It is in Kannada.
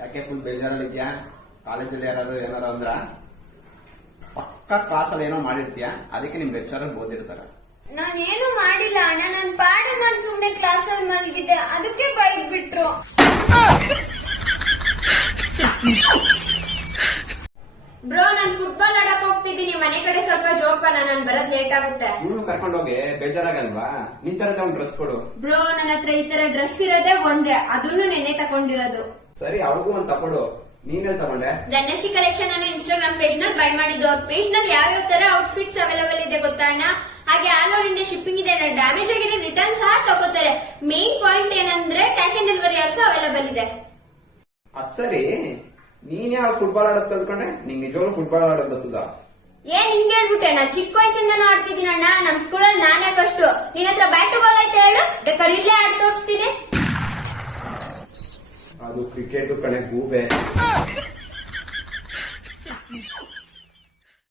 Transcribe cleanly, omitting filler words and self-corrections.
ಯಾಕೆ ಫುಲ್ ಬೇಜಾರಲ್ಲಿ ಇದೆಯಾ? ಕಾಲೇಜಲ್ಲಿ ಯಾರಾದ್ರು ಏನಾರು ಅಂದ್ರ ಪಕ್ಕ ಕ್ಲಾಸಲ್ಲಿ ಏನೋ ಮಾಡಿರ್ತೀಯ, ಅದಕ್ಕೆ ನಿಮ್ ಲೆಕ್ಚರರ್ ಓದಿರ್ತಾರ. ನಾನೇನು ಮಾಡಿಲ್ಲ ಅಣ್ಣ, ನನ್ ಪಾಠ ಮಾಡಿ ಸುಮ್ನೆ ಕ್ಲಾಸಲ್ಲಿ ಮಲಗಿದ್ದೆ, ಅದಕ್ಕೆ ಬೈದ್ ಬಿಟ್ರು. ಬ್ರೋ, ನಾನ್ ಫುಟ್ಬಾಲ್ ಆಡಕ್ ಹೋಗ್ತಿದ್ದೀನಿ, ಮನೆ ಕಡೆ ಸ್ವಲ್ಪ ಜೋಪಾನ, ನಾನ್ ಬರೋದ್ ಲೇಟ್ ಆಗುತ್ತೆ. ಇವನು ಕರ್ಕೊಂಡೋಗಿ ಬೇಜಾರಾಗಲ್ವಾ? ನಿನ್ ತರದ ಒಂದ್ ಡ್ರೆಸ್ ಕೊಡು. ಬ್ರೋ, ನನ್ನ ಹತ್ರ ಈ ತರ ಡ್ರೆಸ್ ಇರೋದೇ ಒಂದೇ, ಅದನ್ನು ನೆನ್ನೆ ತಗೊಂಡಿರೋದು. ಸರಿ, ಅವ್ರಿಗೂ ಒಂದ್ ತಗೊಡು. ನೀನೆಲ್ ತಗೊಂಡೆ? ಧನಶ್ರೀ ಕಲೆಕ್ಷನ್ ಅನ್ನೋ ಇನ್ಸ್ಟಾಗ್ರಾಮ್ ಪೇಜ್ ನಲ್ಲಿ ಬೈ ಮಾಡಿದ್ದು. ಅವ್ರ ಪೇಜ್ ನಲ್ಲಿ ಯಾವ್ಯಾವ ತರ ಔಟ್ಫಿಟ್ಸ್ ಅವೈಲೇಬಲ್ ಇದೆ ಗೊತ್ತಾ ಅಣ್ಣ? ಹಾಗೆ ಆಲ್ ಓವರ್ ಇಂಡಿಯಾ ಶಿಪ್ಪಿಂಗ್ ಇದೆ, ಡ್ಯಾಮೇಜ್ ಆಗಿರೋ ರಿಟರ್ನ್ ಸಹ ತಗೋತಾರೆ. ಮೇನ್ ಪಾಯಿಂಟ್ ಏನಂದ್ರೆ cash on delivery also available ಇದೆ. ಅದ್ ಸರಿ, ನೀನ್ ಯಾವ ಫುಟ್ಬಾಲ್ ಆಡೋದ್ ಕಲ್ತ್ಕೊಂಡೆ? ನಿಂಗ್ ನಿಜವಾಗ್ಲೂ ಫುಟ್ಬಾಲ್ ಆಡೋದ್ ಗೊತ್ತದ? ಏನ್ ಹಿಂಗೆ ಹೇಳ್ಬಿಟ್ಟೆ? ನಾ ಚಿಕ್ಕ ವಯಸ್ಸಿಂದನೂ ಆಡ್ತಿದ್ದೀನಿ ಅಣ್ಣ, ನಮ್ ಸ್ಕೂಲಲ್ಲಿ ನಾನೇ ಫಸ್ಟ್. ನಿನ್ ಹತ್ರ ಬ್ಯಾಟ್ ಬಾಲ್ ಐತೆ ಹೇಳು, ಬೇಕಾದ್ರೆ ಇಲ್ಲೇ ಆಡ್ ತೋರಿಸ್ತೀನಿ. ಅದು ಕ್ರಿಕೆಟ್ ಕಣೆ, ಗೂಬೆ.